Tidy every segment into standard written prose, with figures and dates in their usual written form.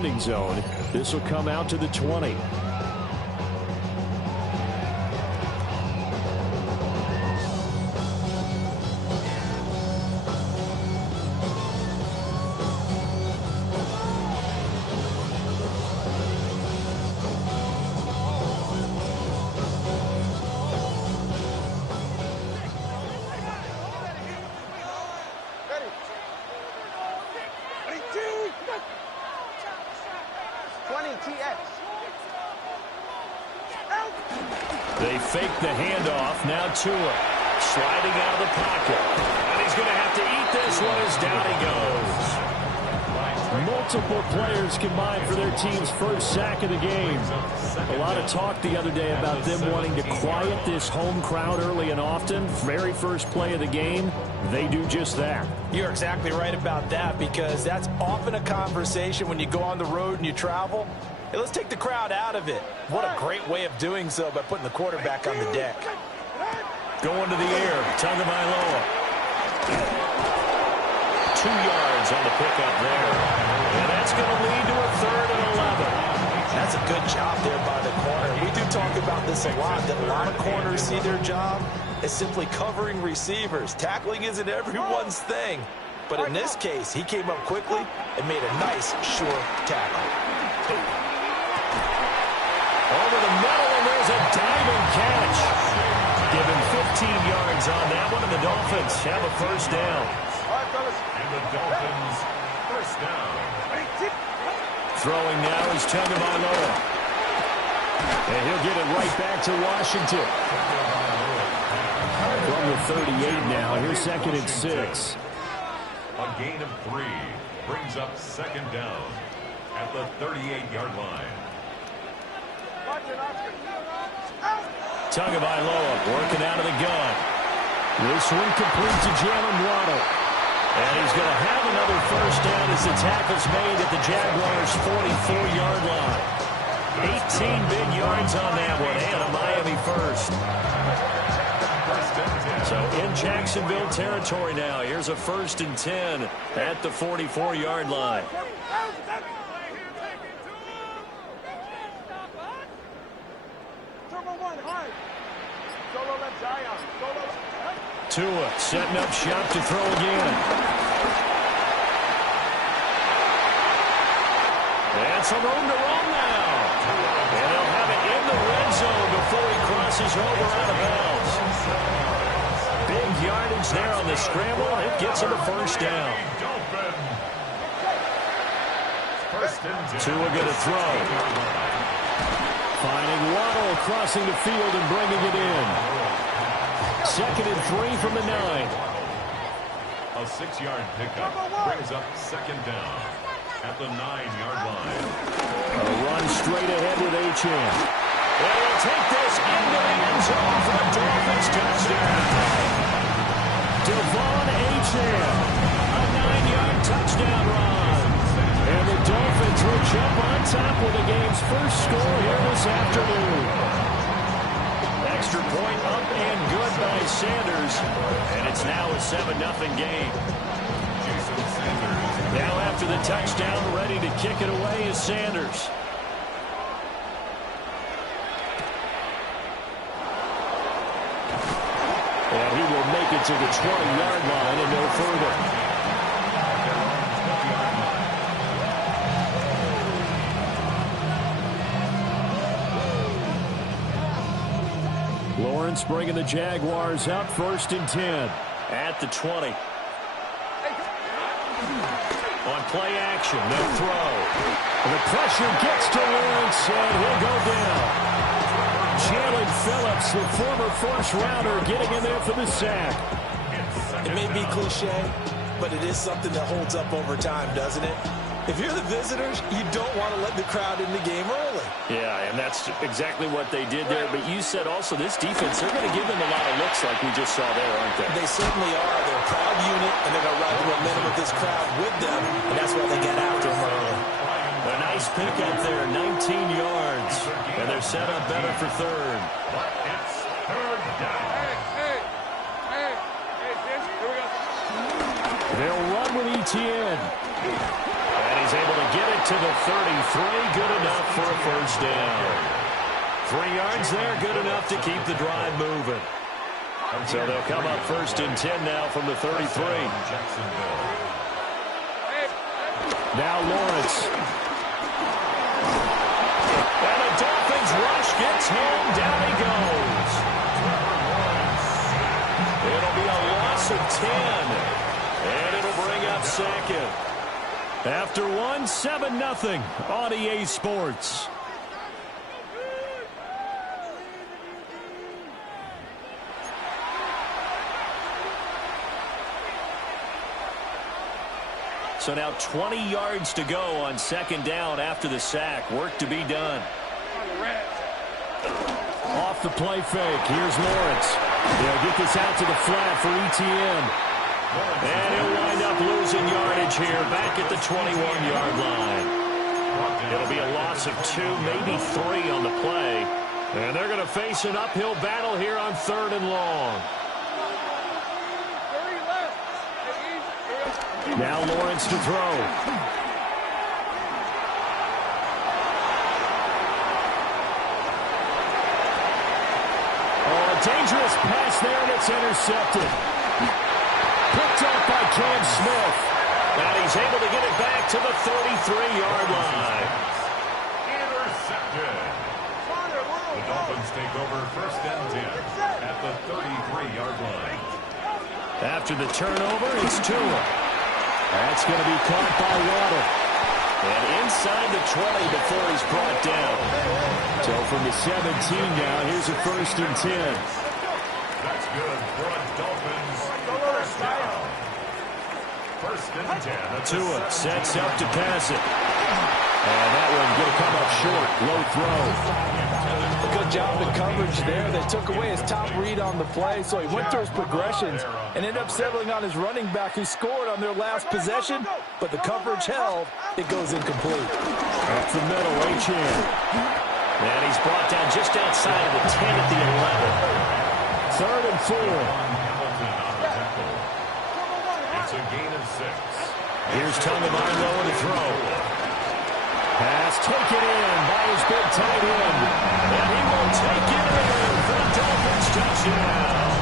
landing zone. This will come out to the 20. They fake the handoff. Now Tua sliding out of the pocket. And he's going to have to eat this one as down he goes. Multiple players combined for their team's first sack of the game. A lot of talk the other day about them wanting to quiet this home crowd early and often. Very first play of the game, they do just that. You're exactly right about that, because that's often a conversation when you go on the road and you travel. Hey, let's take the crowd out of it. What a great way of doing so by putting the quarterback on the deck. Going to the air, Tagovailoa. 2 yards on the pickup there. And that's going to lead to a 3rd and 11. That's a good job there by the corner. We do talk about this a lot, that a lot of corners see their job as simply covering receivers. Tackling isn't everyone's thing. But in this case, he came up quickly and made a nice, sure tackle. Over the middle, and there's a diving catch. Given 15 yards on that one, and the Dolphins have a first down. And the Dolphins, first down. Throwing now is Tagovailoa. And he'll get it right back to Washington. From the 38 now, here's 2nd and 6. A gain of 3 brings up 2nd down at the 38-yard line. Tagovailoa working out of the gun. This one complete to Jalen Waddle. And he's going to have another first down as the tackle's made at the Jaguars' 44-yard line. 18 big yards on that one, and a Miami first. So in Jacksonville territory now, here's a 1st and 10 at the 44-yard line. Tua setting up shop to throw again. And some room to roam now. And they'll have it in the red zone before he crosses over out of bounds. Big yardage there on the scramble. It gets him a first down. Tua going to throw. Finding Waddle crossing the field and bringing it in. 2nd and 3 from the 9. A 6-yard pickup brings up 2nd down at the 9-yard line. A run straight ahead with Achane. And he'll take this into the end zone for a Dolphins touchdown. Devon Achane, a 9-yard touchdown run. And the Dolphins will jump on top with the game's first score here this afternoon. Extra point up and good by Sanders. And it's now a 7-0 game. Now after the touchdown, ready to kick it away is Sanders. And he will make it to the 20-yard line and no further. Lawrence bringing the Jaguars up 1st and 10 at the 20. On play action, they'll throw. And the pressure gets to Lawrence, and he'll go down. Jalen Phillips, the former first-rounder, getting in there for the sack. It may be cliche, but it is something that holds up over time, doesn't it? If you're the visitors, you don't want to let the crowd in the game early. Yeah, and that's exactly what they did there. But you said also this defense, they're going to give them a lot of looks like we just saw there, aren't they? They certainly are. They're a proud unit, and they're going to ride the momentum of this crowd with them, and that's why they get after them early. A nice pickup there, 19 yards. And they're set up better for 3rd. It's 3rd down. They'll run with Etienne. And he's He's able to get it to the 33. Good enough for a first down. 3 yards there, good enough to keep the drive moving. So they'll come up 1st and 10 now from the 33. Now Lawrence. And the Dolphins rush gets home. Down he goes. It'll be a loss of 10. And it'll bring up 2nd. After 1, 7-0 on EA Sports. So now 20 yards to go on 2nd down after the sack. Work to be done. Off the play fake. Here's Lawrence. They'll get this out to the flat for ETN. And he'll wind up losing yardage here back at the 21-yard line. It'll be a loss of 2, maybe 3 on the play. And they're going to face an uphill battle here on 3rd and long. Now Lawrence to throw. Oh, a dangerous pass there, and it's intercepted. Picked up by Cam Smith. And he's able to get it back to the 33-yard line. Intercepted. The Dolphins take over 1st and 10 at the 33-yard line. After the turnover, it's Tua. That's going to be caught by Waddle. And inside the 20 before he's brought down. So from the 17 now, here's a 1st and 10. That's good for a Dolphins first down. 1st and 10. Tua sets up to pass it. And that one going to come up short. Low throw. Good job in coverage there. They took away his top read on the play, so he went through his progressions and ended up settling on his running back who scored on their last possession, but the coverage held. It goes incomplete. Up the middle, Achane. And he's brought down just outside of the 10 at the 11. 3rd and 4. It's a gain of 6. Here's Tagovailoa to throw. Pass taken in by his big tight end. And he will take it in for the Dolphins touchdown.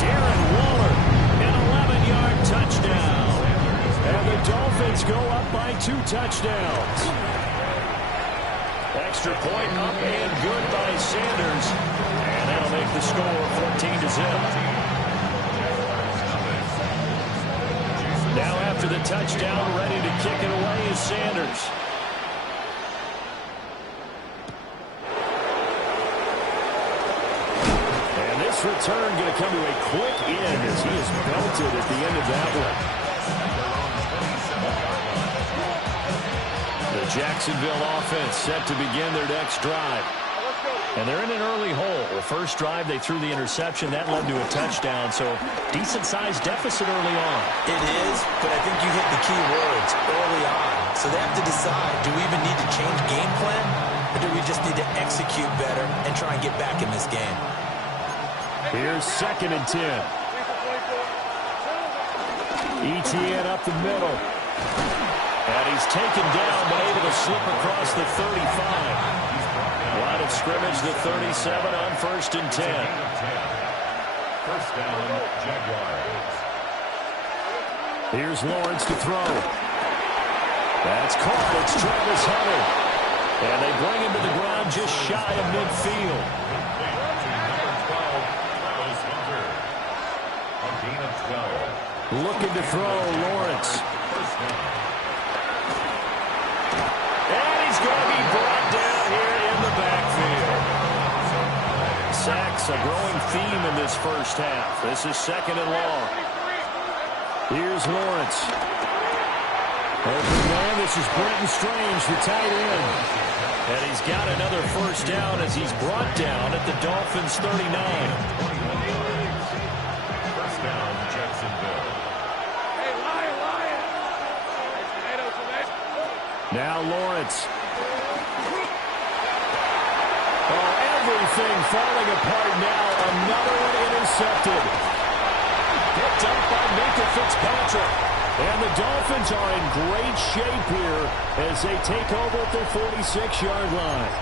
Darren Waller, an 11-yard touchdown. And the Dolphins go up by 2 touchdowns. Extra point up and good by Sanders. And that'll make the score 14-0. Now after the touchdown, ready to kick it away is Sanders. And this return going to come to a quick end as he is belted at the end of that one. The Jacksonville offense set to begin their next drive. And they're in an early hole. The first drive, they threw the interception. That led to a touchdown, so decent-sized deficit early on. It is, but I think you hit the key words, early on. So they have to decide, do we even need to change game plan, or do we just need to execute better and try and get back in this game? Here's 2nd and 10. ETN up the middle. And he's taken down, but able to slip across the 35. Line of scrimmage, the 37 on 1st and 10. 1st down, Jaguars. Here's Lawrence to throw. That's caught. It's Travis Hunter. And they bring him to the ground just shy of midfield. A gain of 12. Looking to throw, Lawrence. And he's going to be brought down here in the backfield. Sacks, a growing theme in this first half. This is 2nd and long. Here's Lawrence. Open man, this is Brenton Strange, the tight end. And he's got another first down as he's brought down at the Dolphins' 39. 1st down, Jacksonville. Now Lawrence. Oh, everything falling apart now. Another one intercepted. picked up by Minka Fitzpatrick. And the Dolphins are in great shape here as they take over at their 46-yard line.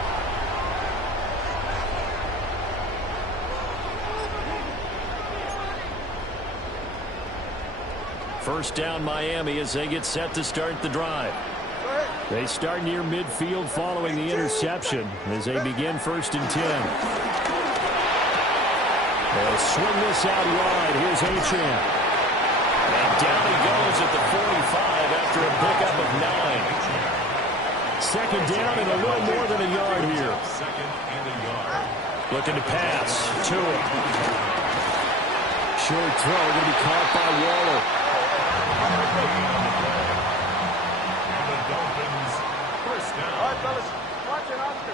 First down Miami as they get set to start the drive. They start near midfield following the interception as they begin 1st and 10. They'll swing this out wide. Here's Achane. And down he goes at the 45 after a pickup of 9. Second down and a little more than a yard here. Looking to pass. Tua. Short throw going to be caught by Waller.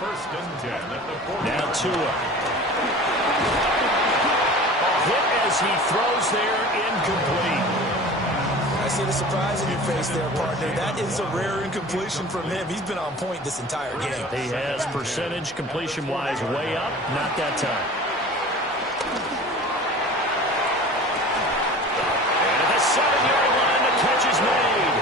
First and 10 at the 40. Now Tua. Hit as he throws there, incomplete. I see the surprise in your face there, partner. That is a rare incompletion from him. He's been on point this entire game. He has percentage completion-wise way up. Not that time. And at the 7-yard line, the catch is made.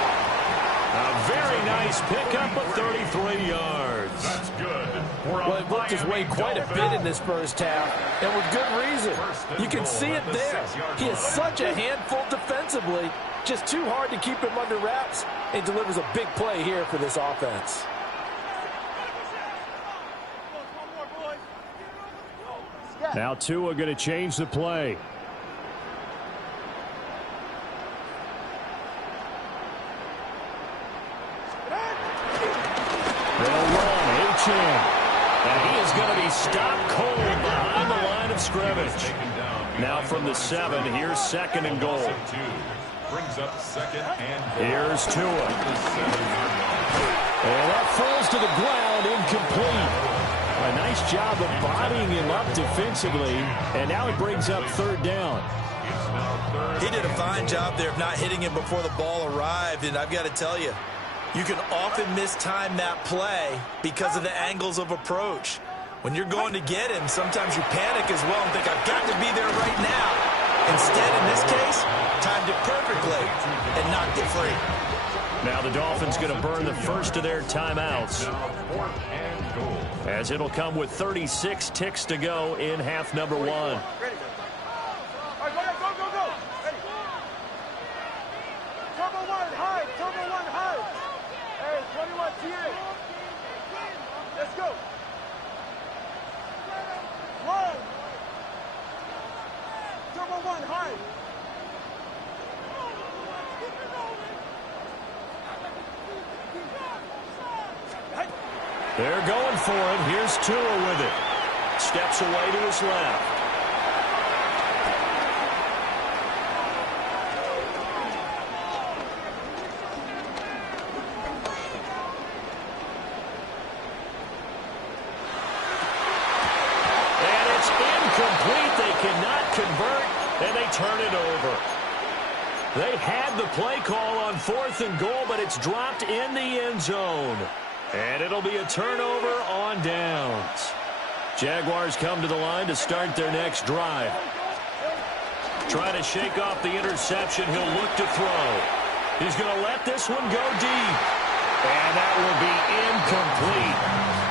A very nice pickup of 33 yards. That's good. Well, it worked his way quite a bit in this first half, and with good reason. You can see it there. He is such a handful defensively. Just too hard to keep him under wraps. He delivers a big play here for this offense. Now Tua going to change the play. They'll run. Achane. And he is going to be stopped cold behind the line of scrimmage. Now from the 7, here's 2nd and goal. Brings up 2nd and goal. Here's Tua. And that falls to the ground, incomplete. A nice job of bodying him up defensively, and now it brings up 3rd down. He did a fine job there of not hitting him before the ball arrived, and I've got to tell you, you can often mistime that play because of the angles of approach. When you're going to get him, sometimes you panic as well and think, I've got to be there right now. Instead, in this case, timed it perfectly and knocked it free. Now the Dolphins going to burn the first of their timeouts, as it'll come with 36 ticks to go in half number 1. Ready. All right, go. Ready. Turbo 1, high. Hey, 21, TA. Let's go. 1. Turbo 1, high. They're going for it. Here's Tua with it. Steps away to his left. And it's incomplete. They cannot convert, and they turn it over. They had the play call on 4th and goal, but it's dropped in the end zone. And it'll be a turnover on downs. Jaguars come to the line to start their next drive. Trying to shake off the interception. He'll look to throw. He's going to let this one go deep. And that will be incomplete.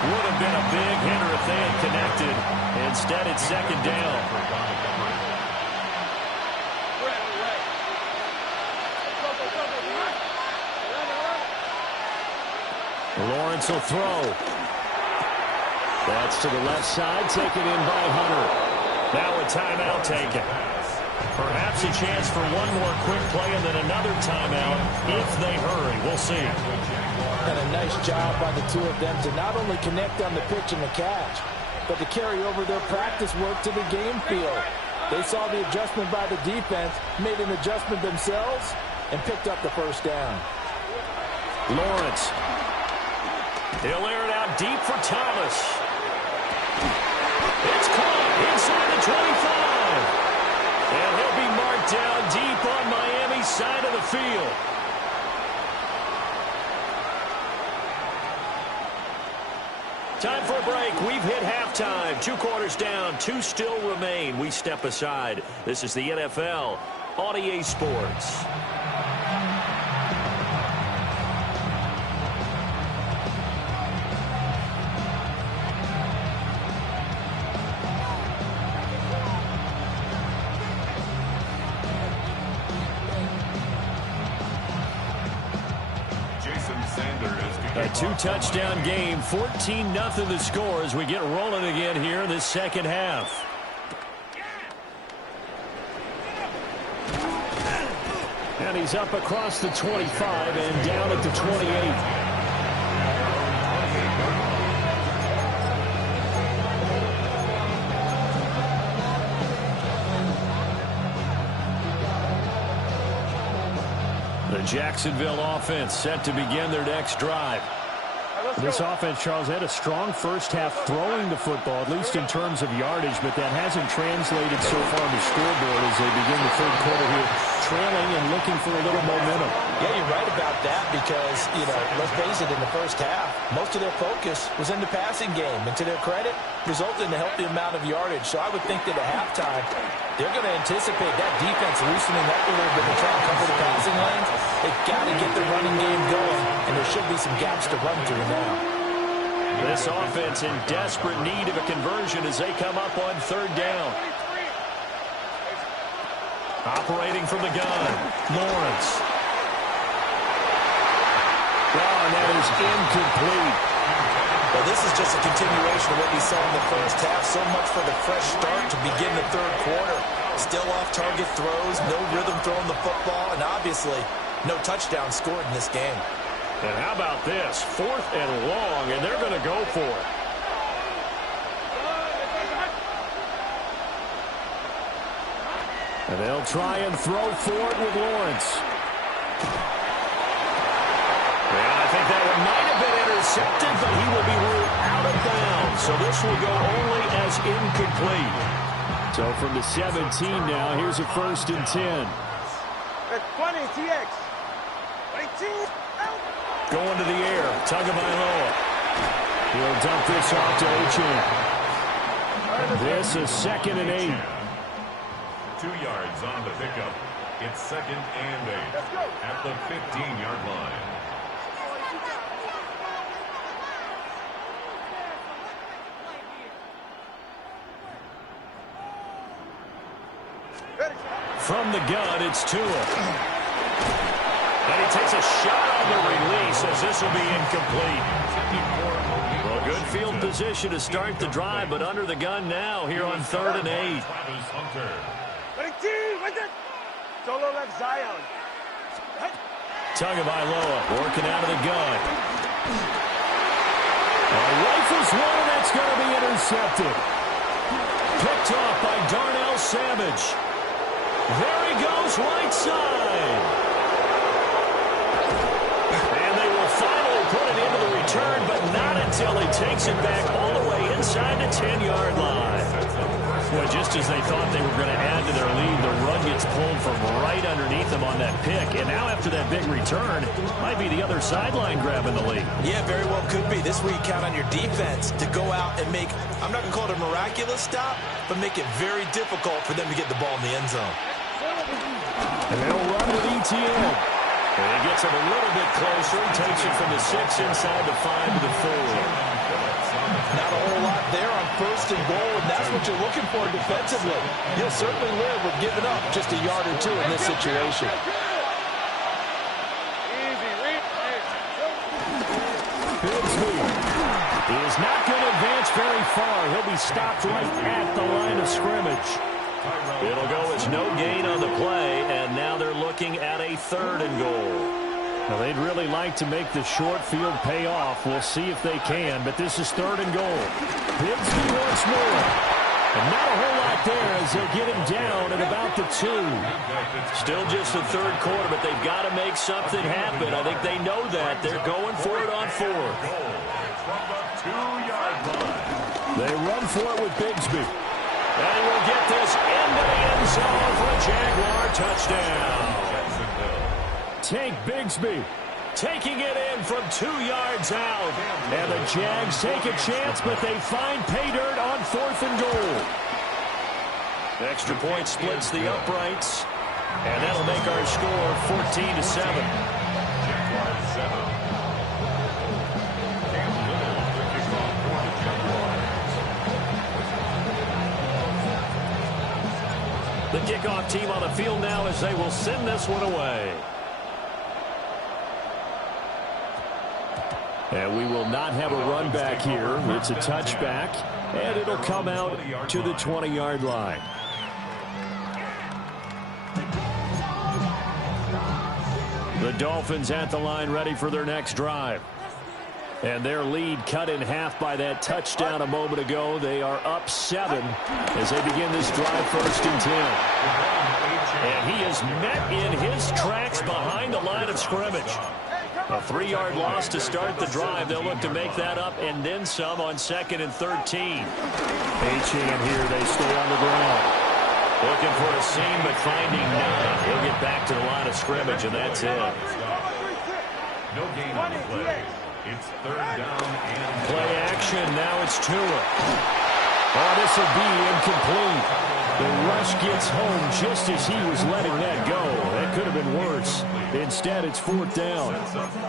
Would have been a big hitter if they had connected. Instead, it's 2nd down. Lawrence will throw. That's to the left side, taken in by Hunter. Now a timeout taken. Perhaps a chance for one more quick play and then another timeout if they hurry. We'll see. And a nice job by the two of them to not only connect on the pitch and the catch, but to carry over their practice work to the game field. They saw the adjustment by the defense, made an adjustment themselves, and picked up the first down. Lawrence. He'll air it out deep for Thomas. It's caught inside the 25. And he'll be marked down deep on Miami's side of the field. Time for a break. We've hit halftime. 2 quarters down. 2 still remain. We step aside. This is the NFL on EA Sports. A two-touchdown game, 14-0 the score as we get rolling again here in this second half. And he's up across the 25 and down at the 28. The Jacksonville offense set to begin their next drive. This offense, Charles, had a strong first half throwing the football, at least in terms of yardage, but that hasn't translated so far on the scoreboard as they begin the third quarter here, trailing and looking for a little momentum. Yeah, you're right about that because, let's face it, in the first half, most of their focus was in the passing game. And to their credit, resulted in a healthy amount of yardage. So I would think that at halftime, they're going to anticipate that defense loosening up a little bit and try to cover the passing lanes. They've got to get the running game going, and there should be some gaps to run through now. This offense in desperate need of a conversion as they come up on third down. Operating from the gun, Lawrence. Oh, and that is incomplete. Well, this is just a continuation of what we saw in the first half. So much for the fresh start to begin the third quarter. Still off-target throws, no rhythm throwing the football, and obviously no touchdown scored in this game. And how about this? 4th and long, and they're going to go for it. And they'll try and throw for it with Lawrence. And I think that one might have been intercepted, but he will be ruled out of bounds. So this will go only as incomplete. So from the 17 now, here's a 1st and 10. 20, TX. 18. Going to the air, Tagovailoa. He'll dump this off to Achane. This is 2nd and 8. 2 yards on the pickup. It's 2nd and 8 at the 15-yard line. From the gun, it's Tua. And he takes a shot on the release as this will be incomplete. Well, good field position to start the drive, but under the gun now here on 3rd and 8. Solo left Zion. Tagovailoa working out of the gun. Rifles one, that's going to be intercepted. Picked off by Darnell Savage. There he goes, right side. And they will finally put it into the return, but not until he takes it back all the way inside the 10-yard line. Well, just as they thought they were going to add to their lead, the run gets pulled from right underneath them on that pick. And now after that big return, might be the other sideline grabbing the lead. Yeah, very well could be. This week, count on your defense to go out and make, I'm not going to call it a miraculous stop, but make it very difficult for them to get the ball in the end zone. And they'll run with ETN. And he gets it a little bit closer. He takes it from the 6 inside the 5 to the 4. Not a whole lot there on 1st and goal, and that's what you're looking for defensively. You'll certainly live with giving up just a yard or two in this situation. Beasy is not going to advance very far. He'll be stopped right at the line of scrimmage. It'll go as no gain on the play, and now they're looking at a 3rd and goal. Now, they'd really like to make the short field pay off. We'll see if they can, but this is 3rd and goal. Beasy once more. And not a whole lot there as they get him down at about the 2. Still just the 3rd quarter, but they've got to make something happen. I think they know that. They're going for it on 4th. They run for it with Bigsby. And he will get this into the end zone for a Jaguar touchdown. Tank Bigsby taking it in from 2 yards out. And the Jags take a chance, but they find pay dirt on 4th and goal. Extra point splits the uprights. And that'll make our score 14-7. Jaguars 7. Cam Little, the kickoff for the Jaguars. The kickoff team on the field now as they will send this one away. And we will not have a run back here. It's a touchback, and it'll come out to the 20-yard line. The Dolphins at the line ready for their next drive. And their lead cut in half by that touchdown a moment ago. They are up 7 as they begin this drive, 1st and 10. And he is met in his tracks behind the line of scrimmage. A 3-yard loss to start the drive. They'll look to make that up and then some on 2nd and 13. Achane here. They stay on the ground. Looking for a seam, but finding none. He'll get back to the line of scrimmage, and that's it. No gain on the play. It's 3rd down and play action. Now it's Tua. Oh, this will be incomplete. The rush gets home just as he was letting that go. That could have been worse. Instead, it's 4th down.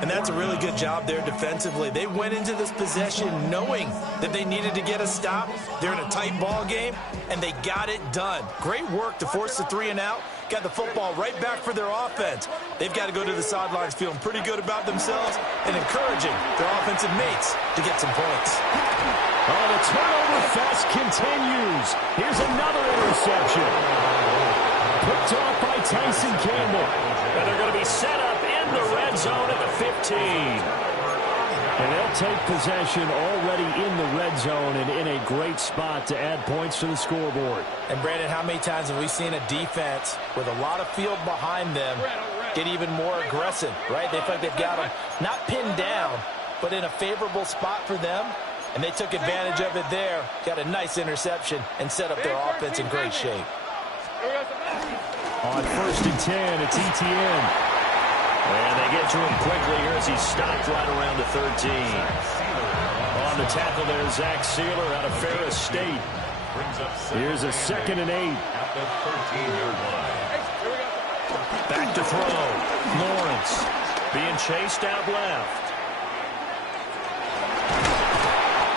And that's a really good job there defensively. They went into this possession knowing that they needed to get a stop. They're in a tight ball game, and they got it done. Great work to force the 3 and out. Got the football right back for their offense. They've got to go to the sidelines feeling pretty good about themselves and encouraging their offensive mates to get some points. Oh, the turnover fest continues. Here's another interception. Picked off by Tyson Campbell. And they're going to be set up in the red zone at the 15. And they'll take possession already in the red zone and in a great spot to add points to the scoreboard. And, Brandon, how many times have we seen a defense with a lot of field behind them get even more aggressive, right? They feel like they've got them not pinned down, but in a favorable spot for them. And they took advantage of it there. Got a nice interception and set up their offense in great shape. On 1st and 10, it's Etienne. And they get to him quickly here as he's stopped right around the 13. On the tackle there, Zach Sealer out of Ferris State. Here's a 2nd and 8. at the 13-yard line. Back to throw. Lawrence being chased out left.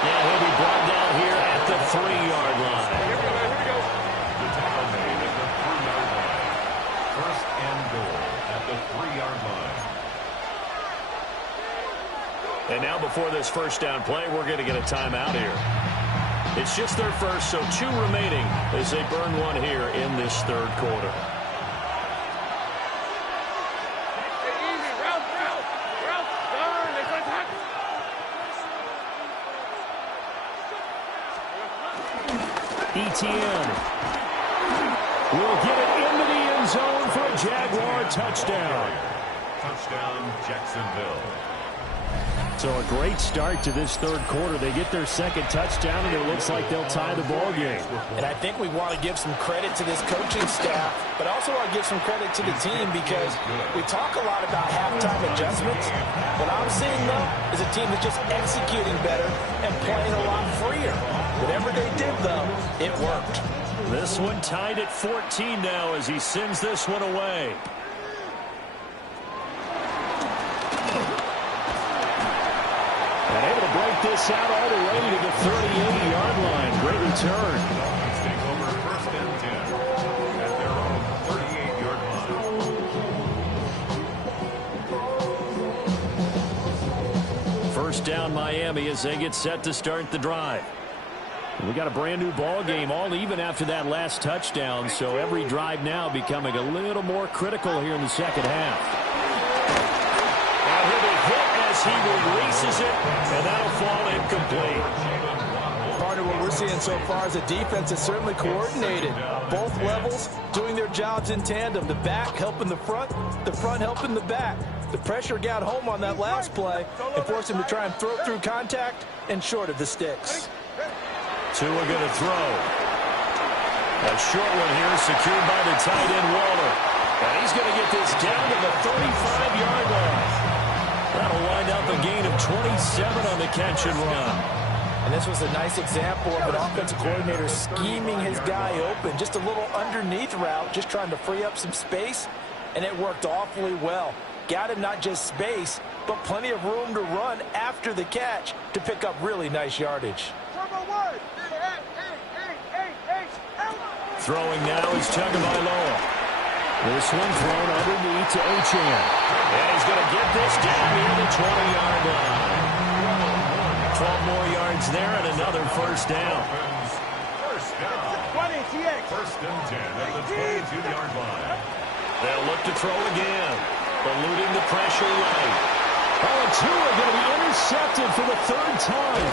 And he'll be brought down here at the 3-yard line. The tackle made at the 3-yard line. 1st and goal at the 3-yard line. And now before this 1st down play, we're going to get a timeout here. It's just their first, so 2 remaining as they burn one here in this 3rd quarter. Etienne will get it into the end zone for a Jaguar touchdown. Touchdown, Jacksonville. So a great start to this 3rd quarter. They get their 2nd touchdown, and it looks like they'll tie the ball game. And I think we want to give some credit to this coaching staff, but also want to give some credit to the team because we talk a lot about halftime adjustments. What I'm seeing, though, is a team that's just executing better and playing a lot freer. Whatever they did, though, it worked. This one tied at 14 now as he sends this one away. And able to break this out all the way to the 38-yard line. Great return. Dolphins take over 1st and 10 at their own 38-yard line. 1st down Miami as they get set to start the drive. We got a brand new ball game, all even after that last touchdown, so every drive now becoming a little more critical here in the 2nd half. And he'll be hit as he releases it, and that'll fall incomplete. Part of what we're seeing so far is a defense that's certainly coordinated. Both levels doing their jobs in tandem. The back helping the front helping the back. The pressure got home on that last play and forced him to try and throw through contact and short of the sticks. Tua going to throw. A short one here secured by the tight end Waller. And he's going to get this down to the 35-yard line. That'll wind up a gain of 27 on the catch and run. And this was a nice example of an offensive coordinator scheming his guy open. Just a little underneath route, just trying to free up some space, and it worked awfully well. Got him not just space, but plenty of room to run after the catch to pick up really nice yardage. Throwing now is Tagovailoa. This one thrown underneath to Achane. And he's going to get this down near the 20-yard line. 12 more yards there and another first down. First down. First and 10 at the 22-yard line. They'll look to throw again. Eluding the pressure right. Oh, and Tua going to be intercepted for the third time.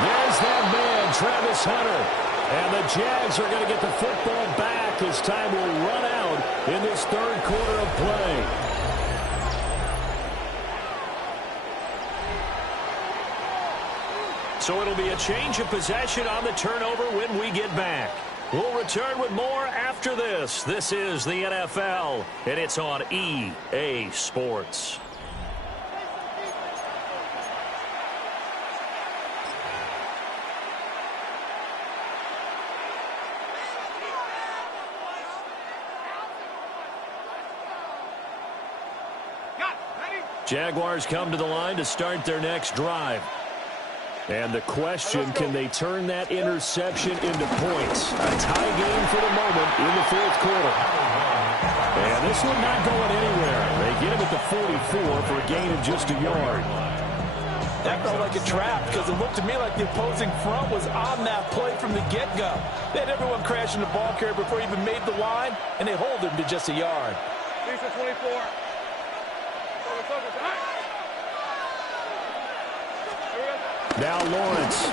There's that man, Travis Hunter. And the Jags are going to get the football back as time will run out in this third quarter of play. So it'll be a change of possession on the turnover when we get back. We'll return with more after this. This is the NFL, and it's on EA Sports. Jaguars come to the line to start their next drive. And the question, can they turn that interception into points? A tie game for the moment in the fourth quarter. And this one not going anywhere. They get him at the 44 for a gain of just a yard. That felt like a trap because it looked to me like the opposing front was on that play from the get-go. They had everyone crashing the ball carrier before he even made the line, and they hold him to just a yard. 24. Now Lawrence.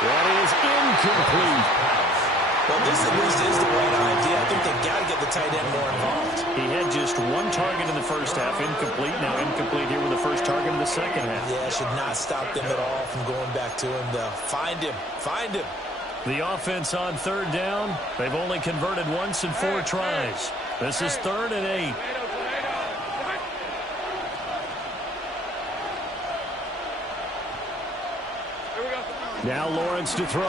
That is incomplete. Well, this at least is the right idea. I think they've got to get the tight end more involved. He had just one target in the first half, incomplete. Now incomplete here with the first target in the second half. Yeah, should not stop them at all from going back to him. Find him. Find him. The offense on third down. They've only converted once in 4 tries. This is 3rd and 8. Now Lawrence to throw.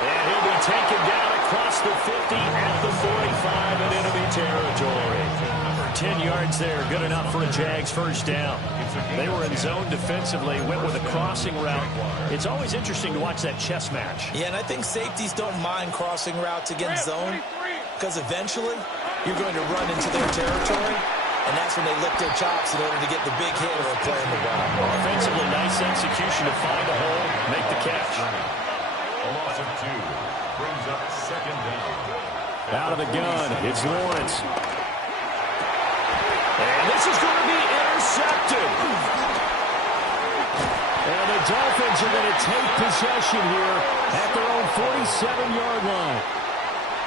And he'll be taken down across the 50 at the 45 in enemy territory. 10 yards there, good enough for a Jags first down. They were in zone defensively, went with a crossing route. It's always interesting to watch that chess match. Yeah, and I think safeties don't mind crossing routes against zone because eventually you're going to run into their territory, and that's when they lick their chops in order to get the big hit or play in the ball. Offensively, nice execution to find a hole, make the catch. A loss of 2 brings up second down. Out of the gun, it's Lawrence. And this is going to be intercepted. And the Dolphins are going to take possession here at their own 47-yard line.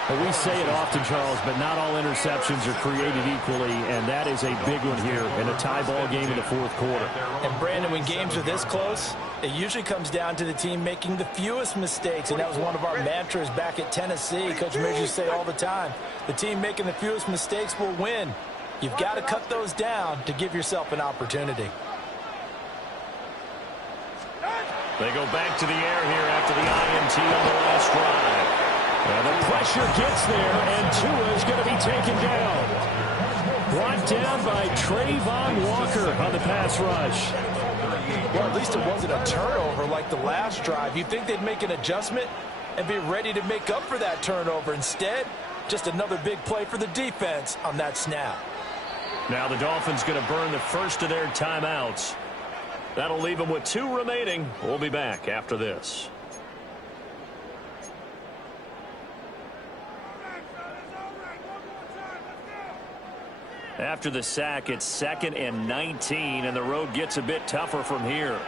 And we say it often, Charles, but not all interceptions are created equally, and that is a big one here in a tie ball game in the fourth quarter. And, Brandon, when games are this close, it usually comes down to the team making the fewest mistakes, and that was one of our mantras back at Tennessee. Coach Mears used to say all the time, the team making the fewest mistakes will win. You've got to cut those down to give yourself an opportunity. They go back to the air here after the INT on the last drive. And the pressure gets there, and Tua is going to be taken down. Brought down by Trayvon Walker on the pass rush. Well, at least it wasn't a turnover like the last drive. You'd think they'd make an adjustment and be ready to make up for that turnover. Instead, just another big play for the defense on that snap. Now the Dolphins going to burn the first of their timeouts. That'll leave them with 2 remaining. We'll be back after this. After the sack, it's 2nd and 19, and the road gets a bit tougher from here.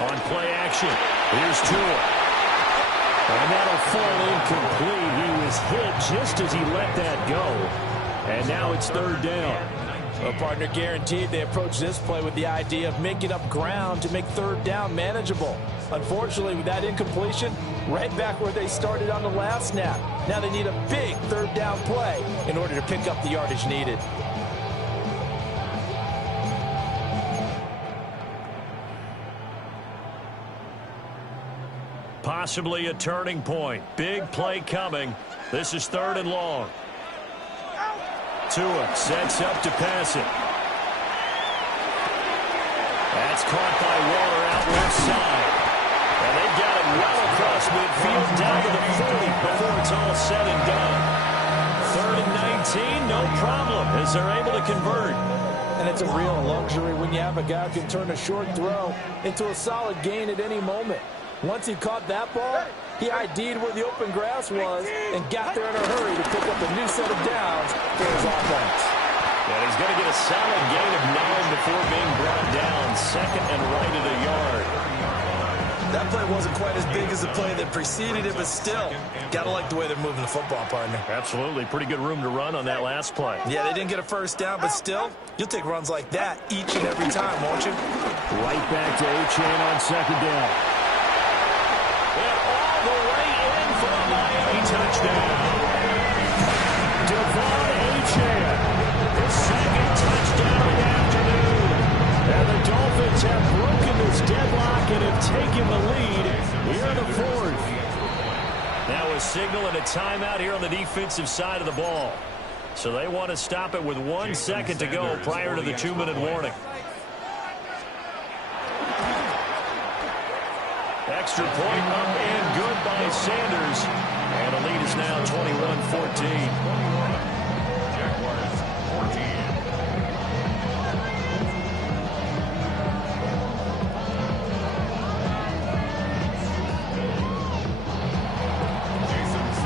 On play action, here's Tua. And that'll fall incomplete. He was hit just as he let that go. And now it's 3rd down. Well, partner, guaranteed they approach this play with the idea of making up ground to make third down manageable. Unfortunately, with that incompletion, right back where they started on the last snap. Now they need a big third down play in order to pick up the yardage needed. Possibly a turning point. Big play coming. This is 3rd and long. Tua sets up to pass it. That's caught by Waller out left side. And they've got it well across midfield down to the 40 before it's all said and done. 3rd and 19, no problem, as they're able to convert. And it's a real luxury when you have a guy who can turn a short throw into a solid gain at any moment. Once he caught that ball, he ID'd where the open grass was and got there in a hurry to pick up a new set of downs for his offense. And he's going to get a solid gain of 9 before being brought down. 2nd and right at a yard. That play wasn't quite as big as the play that preceded it, but still, got to like the way they're moving the football, partner. Absolutely. Pretty good room to run on that last play. Yeah, they didn't get a first down, but still, you'll take runs like that each and every time, won't you? Right back to Achane on 2nd down. And all the way in for a Miami touchdown. Devon Achane, his 2nd touchdown of the afternoon. And the Dolphins have broken this deadlock and have taken the lead here in the 4th. Now a signal and a timeout here on the defensive side of the ball. So they want to stop it with 1 second to go prior to the 2-minute warning. Extra point up and good by Sanders. And the lead is now 21-14.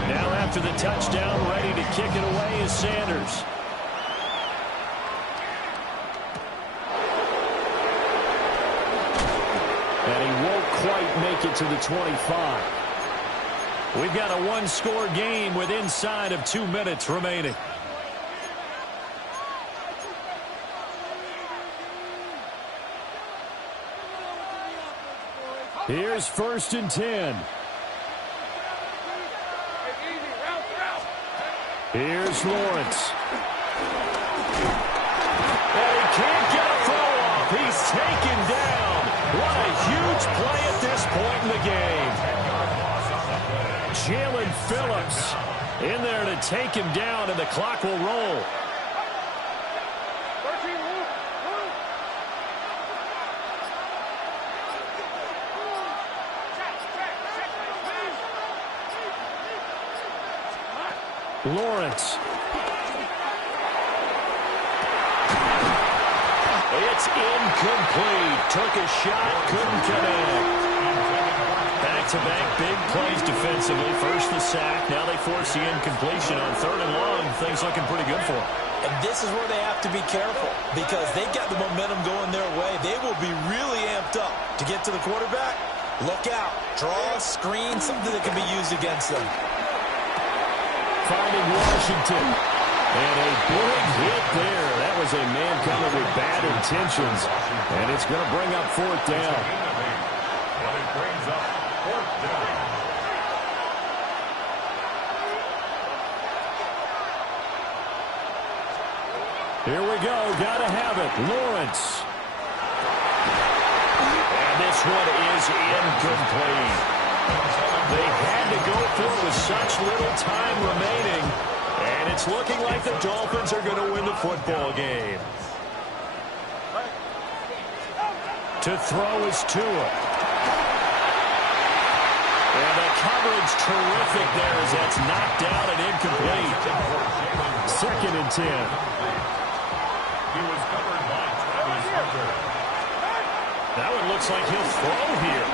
Now after the touchdown, ready to kick it away is Sanders. And he won't quite make it to the 25. We've got a 1-score game with inside of 2 minutes remaining. Here's 1st and 10. Here's Lawrence. And he can't get a throw off. He's taken down. What a huge play at this point in the game. Jalen Phillips In there to take him down, and the clock will roll. Lawrence. It's incomplete. Took a shot, couldn't connect. Back-to-back big plays defensively. First the sack, now they force the incompletion on 3rd and long. Things looking pretty good for them. And this is where they have to be careful because they've got the momentum going their way. They will be really amped up to get to the quarterback. Look out. Draw, screen, something that can be used against them. Finding Washington. And a big hit there. That was a man coming with bad intentions. And it's going to bring up 4th down. But it brings up 4th down. Here we go. Got to have it. Lawrence. And this one is incomplete. They had to go for it with such little time remaining. And it's looking like the Dolphins are going to win the football game. To throw is Tua. And the coverage terrific there as that's knocked out and incomplete. 2nd and 10. He was covered by Travis Hunter. That one looks like he'll throw here.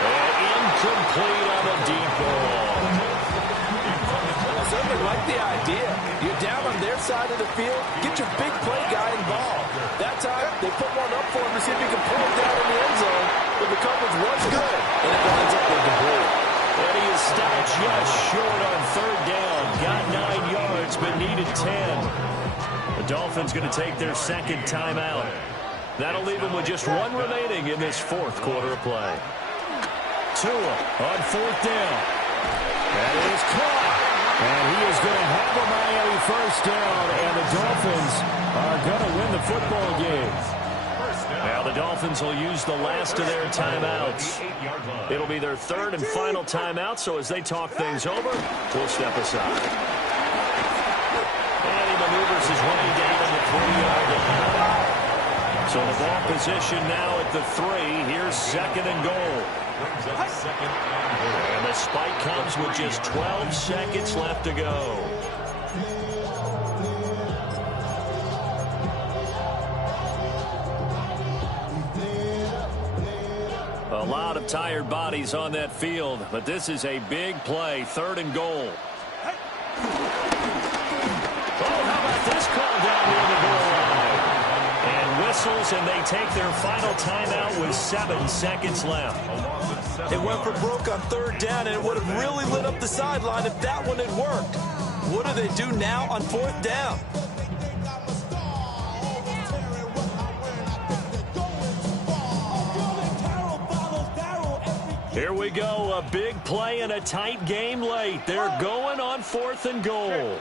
And incomplete on the deep ball. I certainly like the idea. You're down on their side of the field. Get your big play guy involved. That time, they put one up for him to see if he can pull it down in the end zone. But the coverage was good, and it winds up incomplete. And he is stopped just short on 3rd down. Got 9 yards, but needed and 10. The Dolphins going to take their second timeout. That'll leave them with just one remaining in this fourth quarter of play. Tua on fourth down. That is caught. And he is going to have a Miami first down, and the Dolphins are going to win the football game. Now the Dolphins will use the last of their timeouts. It'll be their third and final timeout, so as they talk things over, we'll step aside. And he maneuvers his way down in the 3-yard line. So the ball position now at the 3. Here's second and goal. And the spike comes with just 12 seconds left to go. A lot of tired bodies on that field, but this is a big play. Third and goal. Oh, how about this call down near the goal line? And whistles, and they take their final timeout with 7 seconds left. It went for broke on third down, and it would have really lit up the sideline if that one had worked. What do they do now on fourth down? Here we go, a big play and a tight game late. They're going on fourth and goal.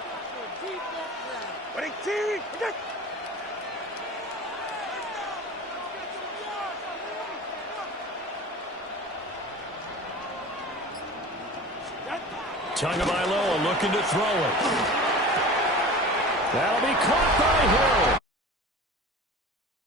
Tagovailoa looking to throw it. That'll be caught by Hill.